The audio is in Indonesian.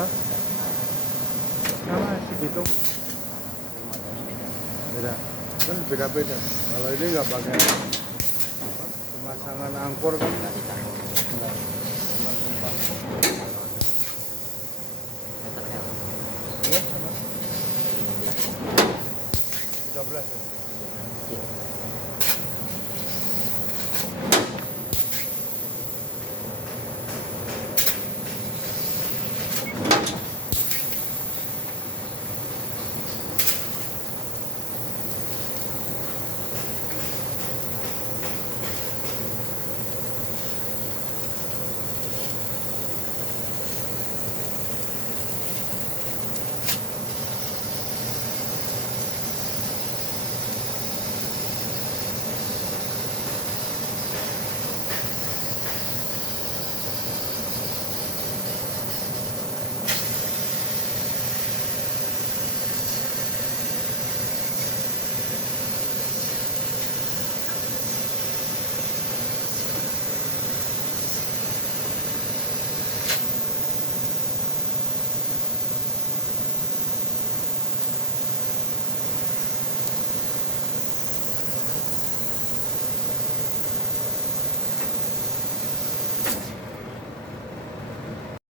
Hah? Sama segitu. Beda. Kan beda-beda. Kalau ini nggak pakai apa, pemasangan angkor kan nggak. Cuma numpang. Iya, sama. 13 ya.